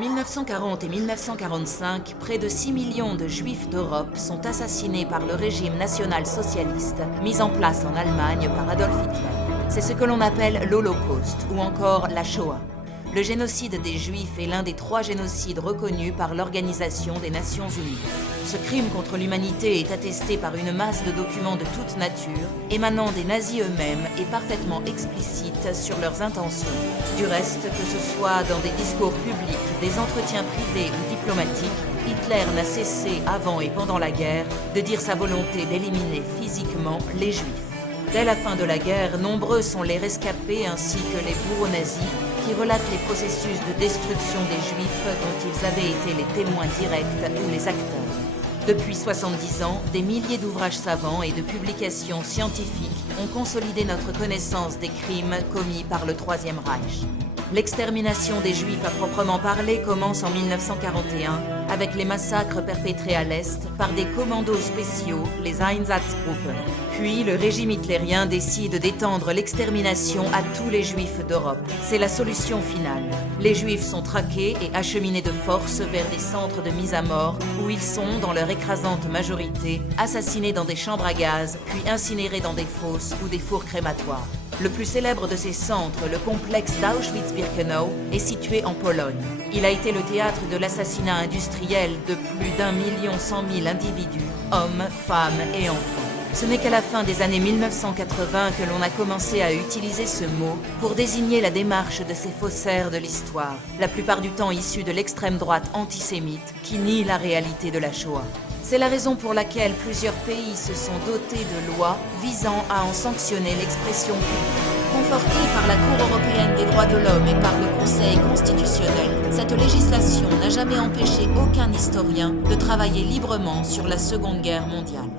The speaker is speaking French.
1940 et 1945, près de 6 millions de Juifs d'Europe sont assassinés par le régime national-socialiste mis en place en Allemagne par Adolf Hitler. C'est ce que l'on appelle l'Holocauste ou encore la Shoah. Le génocide des Juifs est l'un des 3 génocides reconnus par l'Organisation des Nations Unies. Ce crime contre l'humanité est attesté par une masse de documents de toute nature, émanant des nazis eux-mêmes et parfaitement explicites sur leurs intentions. Du reste, que ce soit dans des discours publics, des entretiens privés ou diplomatiques, Hitler n'a cessé, avant et pendant la guerre, de dire sa volonté d'éliminer physiquement les Juifs. Dès la fin de la guerre, nombreux sont les rescapés ainsi que les bourreaux nazis qui relatent les processus de destruction des Juifs dont ils avaient été les témoins directs ou les acteurs. Depuis 70 ans, des milliers d'ouvrages savants et de publications scientifiques ont consolidé notre connaissance des crimes commis par le Troisième Reich. L'extermination des Juifs à proprement parler commence en 1941 avec les massacres perpétrés à l'Est par des commandos spéciaux, les Einsatzgruppen. Puis le régime hitlérien décide d'étendre l'extermination à tous les Juifs d'Europe. C'est la solution finale. Les Juifs sont traqués et acheminés de force vers des centres de mise à mort où ils sont, dans leur écrasante majorité, assassinés dans des chambres à gaz, puis incinérés dans des fosses ou des fours crématoires. Le plus célèbre de ces centres, le complexe d'Auschwitz-Birkenau, est situé en Pologne. Il a été le théâtre de l'assassinat industriel de plus d'1,1 million individus, hommes, femmes et enfants. Ce n'est qu'à la fin des années 1980 que l'on a commencé à utiliser ce mot pour désigner la démarche de ces faussaires de l'histoire, la plupart du temps issus de l'extrême droite antisémite qui nie la réalité de la Shoah. C'est la raison pour laquelle plusieurs pays se sont dotés de lois visant à en sanctionner l'expression publique. Confortée par la Cour européenne des droits de l'homme et par le Conseil constitutionnel, cette législation n'a jamais empêché aucun historien de travailler librement sur la Seconde Guerre mondiale.